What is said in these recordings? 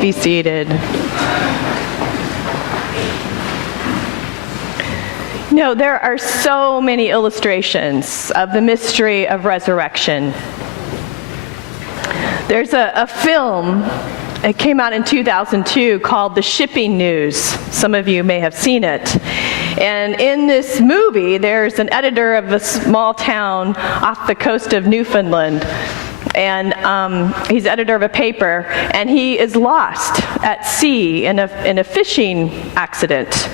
be seated. There are so many illustrations of the mystery of resurrection. There's a film, it came out in 2002, called The Shipping News. Some of you may have seen it. And in this movie, there's an editor of a small town off the coast of Newfoundland. And he's editor of a paper, and he is lost at sea in a fishing accident.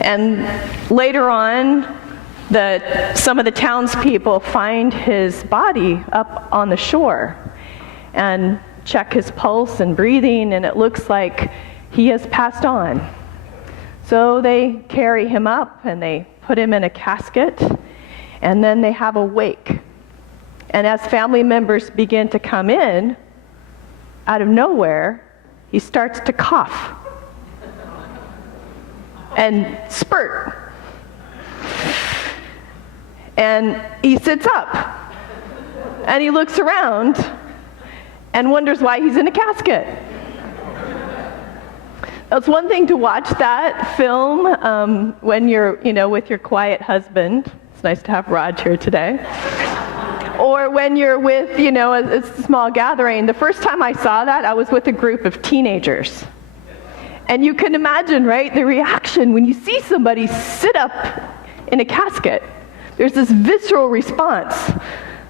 And later on, some of the townspeople find his body up on the shore and check his pulse and breathing, and it looks like he has passed on. So they carry him up and they put him in a casket, and then they have a wake. And as family members begin to come in, out of nowhere, he starts to cough and spurt. And he sits up and he looks around and wonders why he's in a casket. It's one thing to watch that film when you're, with your quiet husband. It's nice to have Raj here today. Or when you're with, a small gathering. The first time I saw that, I was with a group of teenagers. And you can imagine, right, the reaction when you see somebody sit up in a casket. There's this visceral response.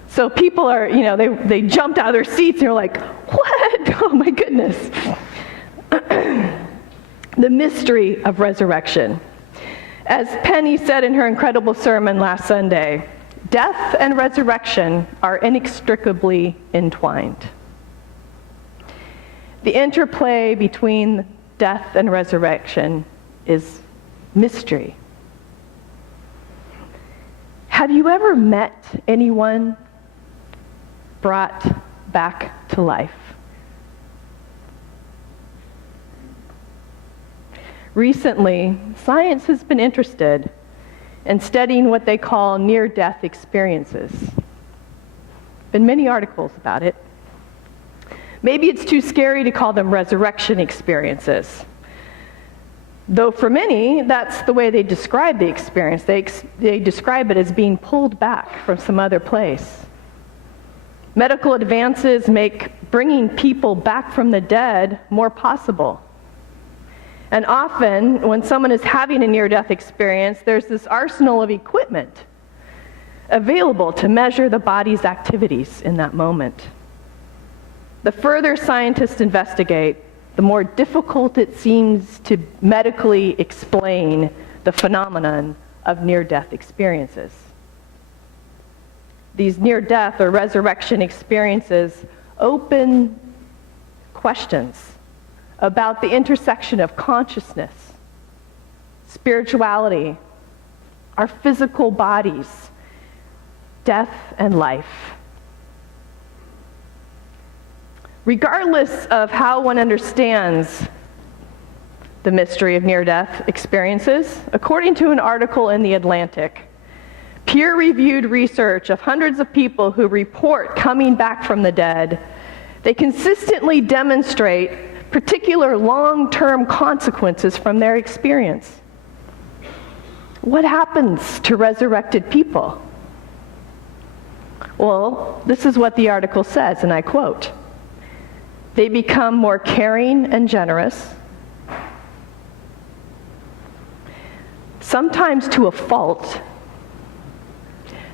So people are, they jumped out of their seats and they're like, what? Oh my goodness. The mystery of resurrection. As Penny said in her incredible sermon last Sunday, death and resurrection are inextricably entwined. The interplay between death and resurrection is mystery. Have you ever met anyone brought back to life? Recently, science has been interested in studying what they call near-death experiences. Been many articles about it. Maybe it's too scary to call them resurrection experiences. Though for many, that's the way they describe the experience. They describe it as being pulled back from some other place. Medical advances make bringing people back from the dead more possible. And often, when someone is having a near-death experience, there's this arsenal of equipment available to measure the body's activities in that moment. The further scientists investigate, the more difficult it seems to medically explain the phenomenon of near-death experiences. These near-death or resurrection experiences open questions about the intersection of consciousness, spirituality, our physical bodies, death and life. Regardless of how one understands the mystery of near-death experiences, according to an article in The Atlantic, peer-reviewed research of hundreds of people who report coming back from the dead, they consistently demonstrate particular long-term consequences from their experience. What happens to resurrected people? Well, this is what the article says, and I quote, "They become more caring and generous, sometimes to a fault,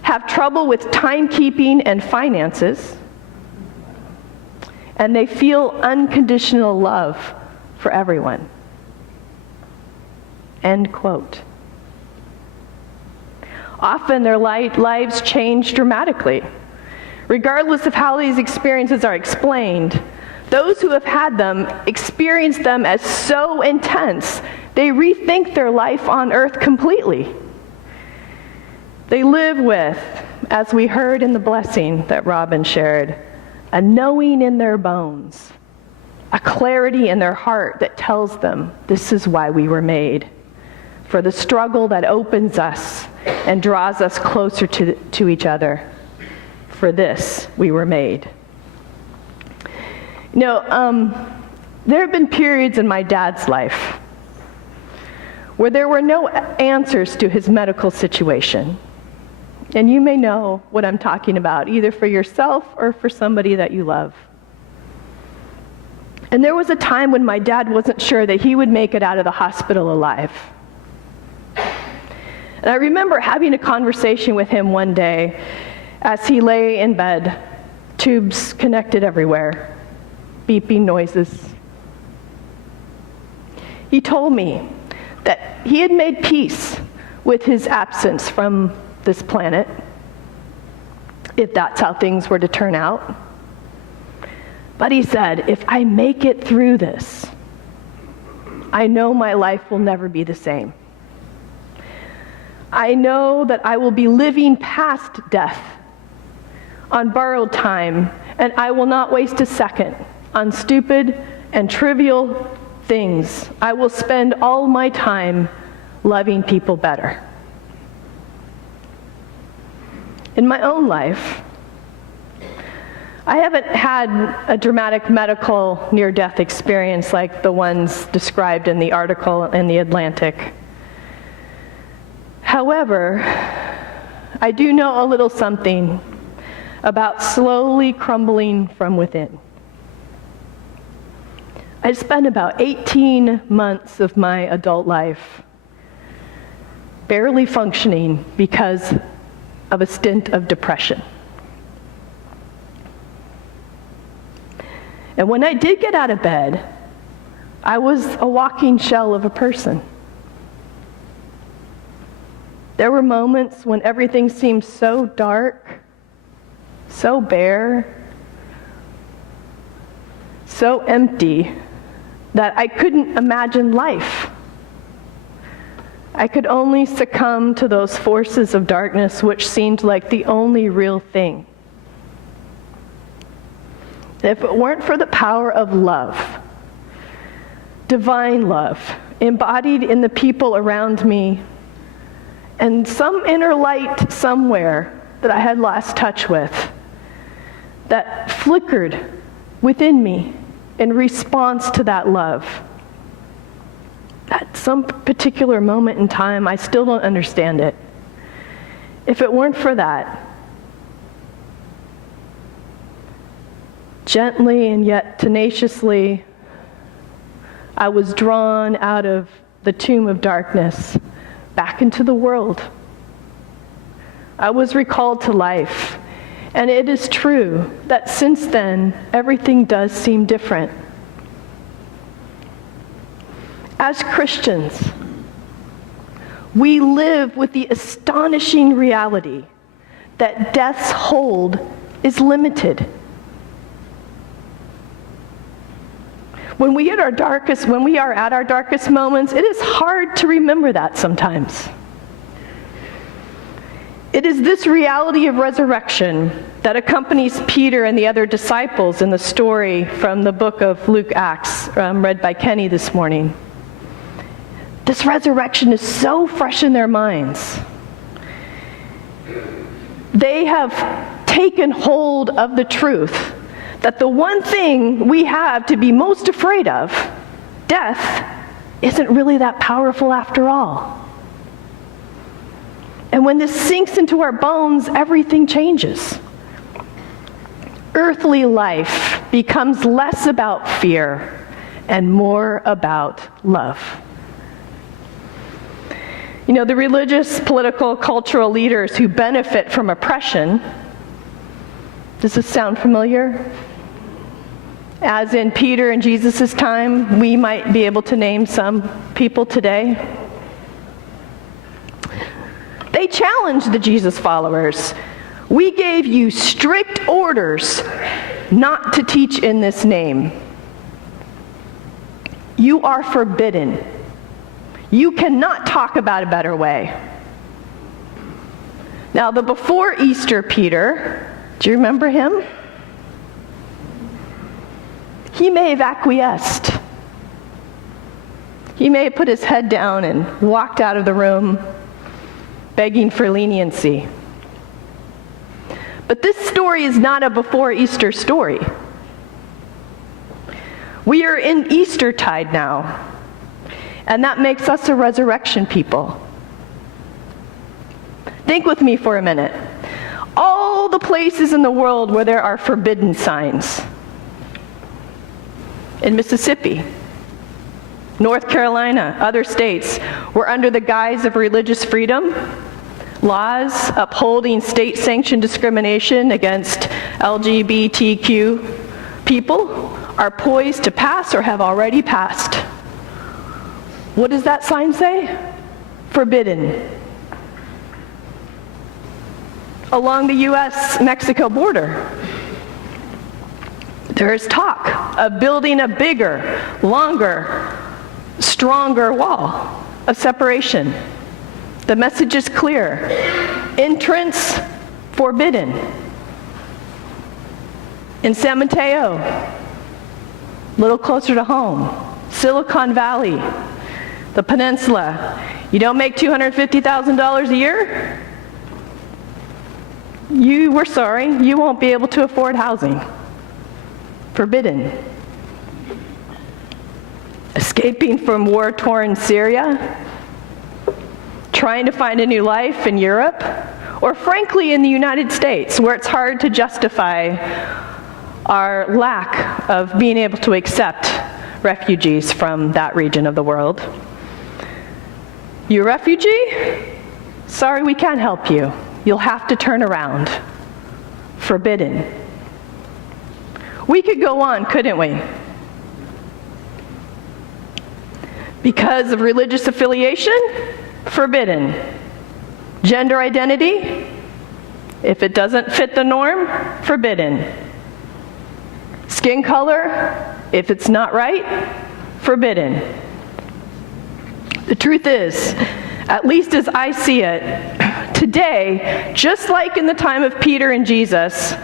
have trouble with timekeeping and finances, and they feel unconditional love for everyone." End quote. Often their lives change dramatically. Regardless of how these experiences are explained, those who have had them experience them as so intense, they rethink their life on earth completely. They live with, as we heard in the blessing that Robin shared, a knowing in their bones, a clarity in their heart that tells them this is why we were made, for the struggle that opens us and draws us closer to each other. For this we were made. There have been periods in my dad's life where there were no answers to his medical situation. And you may know what I'm talking about, either for yourself or for somebody that you love. And there was a time when my dad wasn't sure that he would make it out of the hospital alive. And I remember having a conversation with him one day as he lay in bed, tubes connected everywhere, beeping noises. He told me that he had made peace with his absence from this planet, if that's how things were to turn out. But he said, if I make it through this, I know my life will never be the same. I know that I will be living past death on borrowed time, and I will not waste a second on stupid and trivial things. I will spend all my time loving people better. In my own life, I haven't had a dramatic medical near-death experience like the ones described in the article in The Atlantic. However, I do know a little something about slowly crumbling from within. I spent about 18 months of my adult life barely functioning because of a stint of depression. And when I did get out of bed, I was a walking shell of a person. There were moments when everything seemed so dark, so bare, so empty, that I couldn't imagine life. I could only succumb to those forces of darkness which seemed like the only real thing. If it weren't for the power of love, divine love, embodied in the people around me, and some inner light somewhere that I had lost touch with, that flickered within me in response to that love. At some particular moment in time, I still don't understand it. If it weren't for that, gently and yet tenaciously, I was drawn out of the tomb of darkness back into the world. I was recalled to life. And it is true that since then, everything does seem different. As Christians, we live with the astonishing reality that death's hold is limited. When we are at our darkest moments, it is hard to remember that sometimes. It is this reality of resurrection that accompanies Peter and the other disciples in the story from the book of Luke Acts, read by Kenny this morning. This resurrection is so fresh in their minds. They have taken hold of the truth that the one thing we have to be most afraid of, death, isn't really that powerful after all. And when this sinks into our bones, everything changes. Earthly life becomes less about fear and more about love. You know, the religious, political, cultural leaders who benefit from oppression, does this sound familiar? As in Peter and Jesus' time, we might be able to name some people today. They challenged the Jesus followers. We gave you strict orders not to teach in this name. You are forbidden. You cannot talk about a better way. Now, the before Easter Peter, do you remember him? He may have acquiesced. He may have put his head down and walked out of the room, begging for leniency. But this story is not a before Easter story. We are in Eastertide now, and that makes us a resurrection people. Think with me for a minute. All the places in the world where there are forbidden signs. In Mississippi, North Carolina, other states, were under the guise of religious freedom, laws upholding state-sanctioned discrimination against LGBTQ people are poised to pass or have already passed. What does that sign say? Forbidden. Along the U.S.-Mexico border, there is talk of building a bigger, longer, stronger wall of separation. The message is clear. Entrance forbidden. In San Mateo, a little closer to home, Silicon Valley, the peninsula, you don't make $250,000 a year? We're sorry, you won't be able to afford housing. Forbidden. Escaping from war-torn Syria, trying to find a new life in Europe, or frankly in the United States, where it's hard to justify our lack of being able to accept refugees from that region of the world. You a refugee? Sorry, we can't help you. You'll have to turn around. Forbidden. We could go on, couldn't we? Because of religious affiliation? Forbidden. Gender identity? If it doesn't fit the norm? Forbidden. Skin color? If it's not right? Forbidden. The truth is, at least as I see it, today, just like in the time of Peter and Jesus,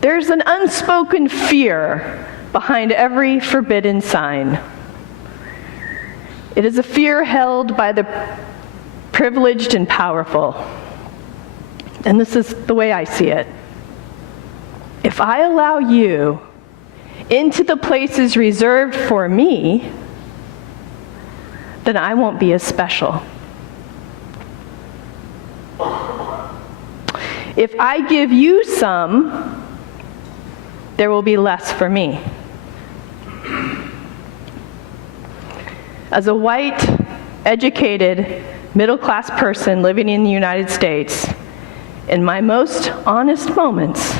there's an unspoken fear behind every forbidden sign. It is a fear held by the privileged and powerful. And this is the way I see it. If I allow you into the places reserved for me, then I won't be as special. If I give you some, there will be less for me. As a white, educated, middle-class person living in the United States, in my most honest moments,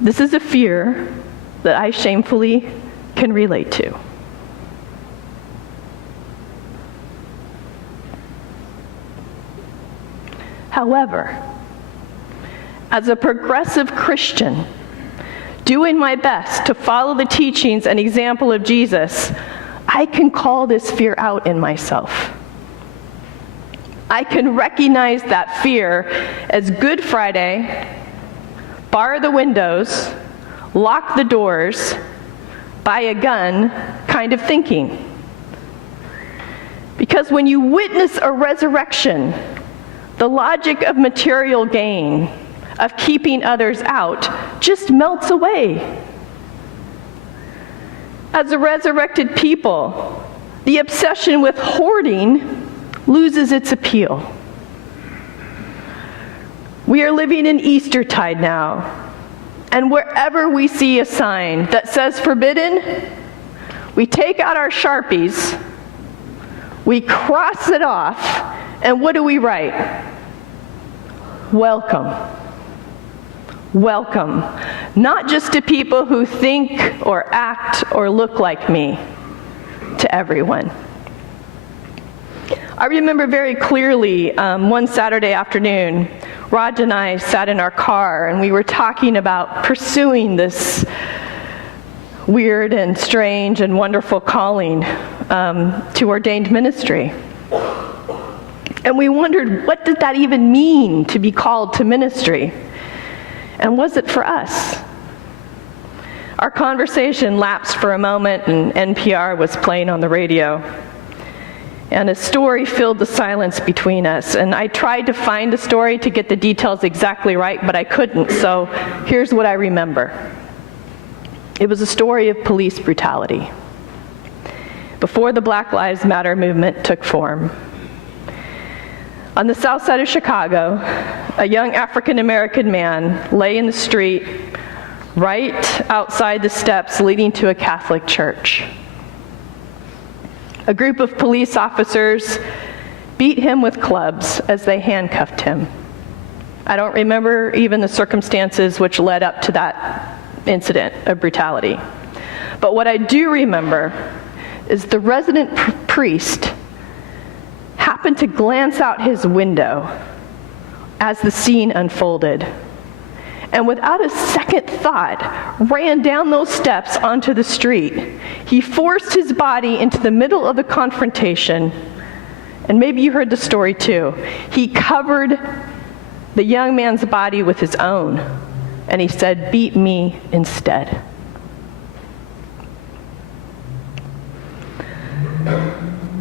this is a fear that I shamefully can relate to. However, as a progressive Christian, doing my best to follow the teachings and example of Jesus, I can call this fear out in myself. I can recognize that fear as Good Friday, bar the windows, lock the doors, buy a gun kind of thinking. Because when you witness a resurrection, the logic of material gain, of keeping others out, just melts away. As a resurrected people, the obsession with hoarding loses its appeal. We are living in Eastertide now, and wherever we see a sign that says forbidden, we take out our Sharpies, we cross it off, and what do we write? Welcome. Welcome. Not just to people who think or act or look like me, to everyone. I remember very clearly one Saturday afternoon, Raj and I sat in our car and we were talking about pursuing this weird and strange and wonderful calling to ordained ministry. And we wondered, what did that even mean to be called to ministry? And was it for us? Our conversation lapsed for a moment and NPR was playing on the radio. And a story filled the silence between us. And I tried to find a story to get the details exactly right, but I couldn't. So here's what I remember. It was a story of police brutality. Before the Black Lives Matter movement took form, on the south side of Chicago, a young African-American man lay in the street right outside the steps leading to a Catholic church. A group of police officers beat him with clubs as they handcuffed him. I don't remember even the circumstances which led up to that incident of brutality. But what I do remember is the resident priest happened to glance out his window as the scene unfolded, and without a second thought, ran down those steps onto the street. He forced his body into the middle of the confrontation, and maybe you heard the story too. He covered the young man's body with his own, and he said, "Beat me instead."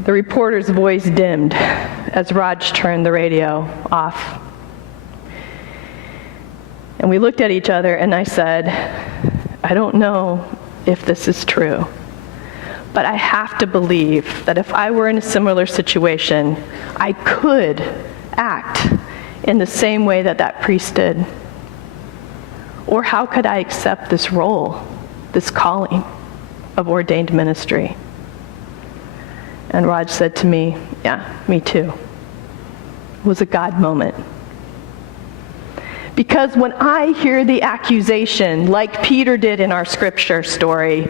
The reporter's voice dimmed as Raj turned the radio off. And we looked at each other, and I said, "I don't know if this is true, but I have to believe that if I were in a similar situation, I could act in the same way that that priest did. Or how could I accept this role, this calling of ordained ministry?" And Raj said to me, "Yeah, me too." It was a God moment. Because when I hear the accusation, like Peter did in our scripture story,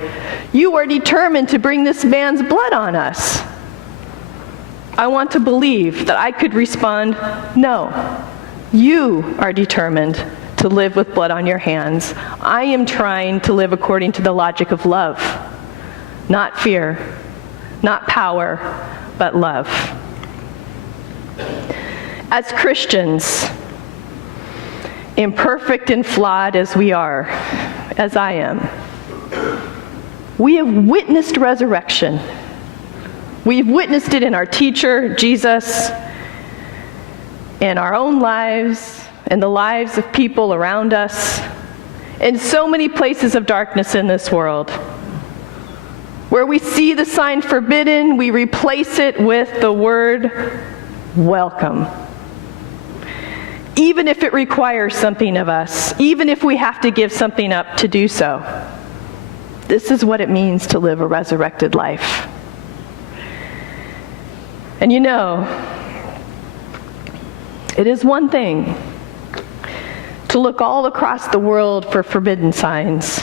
"You are determined to bring this man's blood on us," I want to believe that I could respond, "No, you are determined to live with blood on your hands. I am trying to live according to the logic of love, not fear, not power, but love." As Christians, imperfect and flawed as we are, as I am, we have witnessed resurrection. We've witnessed it in our teacher, Jesus, in our own lives, in the lives of people around us, in so many places of darkness in this world. Where we see the sign forbidden, we replace it with the word welcome. Even if it requires something of us, even if we have to give something up to do so. This is what it means to live a resurrected life. And you know, it is one thing to look all across the world for forbidden signs.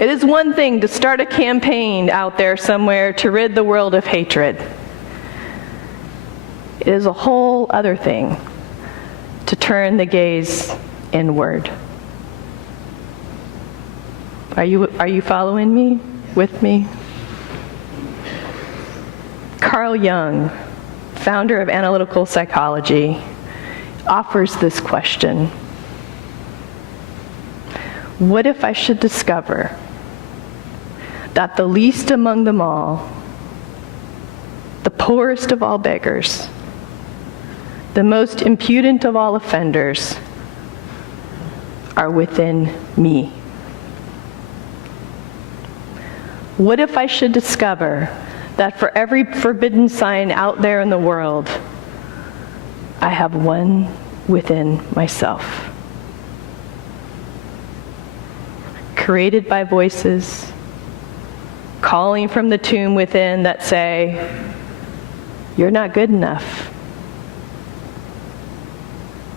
It is one thing to start a campaign out there somewhere to rid the world of hatred. It is a whole other thing to turn the gaze inward. Are you following me, with me? Carl Jung, founder of analytical psychology, offers this question: what if I should discover that the least among them all, the poorest of all beggars, the most impudent of all offenders, are within me? What if I should discover that for every forbidden sign out there in the world, I have one within myself? Created by voices, calling from the tomb within that say, "You're not good enough.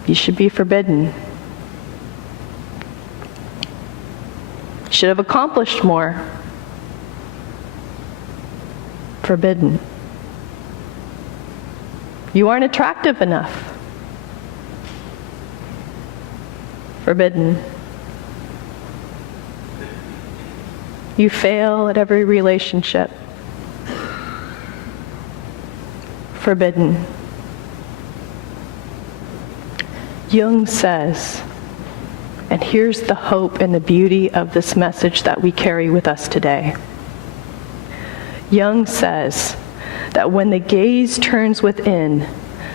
You should be forbidden. You should have accomplished more. Forbidden. You aren't attractive enough. Forbidden. You fail at every relationship. Forbidden." Jung says, and here's the hope and the beauty of this message that we carry with us today. Jung says that when the gaze turns within,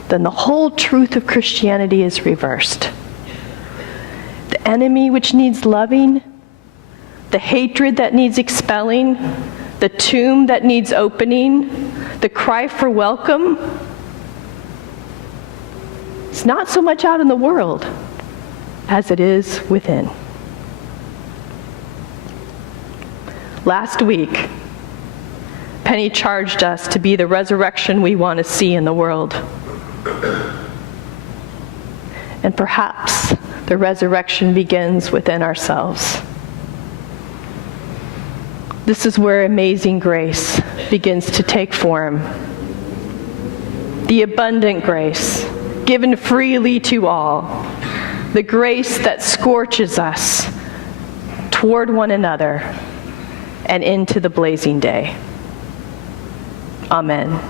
then the whole truth of Christianity is reversed. The enemy which needs loving, the hatred that needs expelling, the tomb that needs opening, the cry for welcome, it's not so much out in the world as it is within. Last week, Penny charged us to be the resurrection we want to see in the world. And perhaps the resurrection begins within ourselves. This is where amazing grace begins to take form. The abundant grace, given freely to all. The grace that scorches us toward one another and into the blazing day. Amen.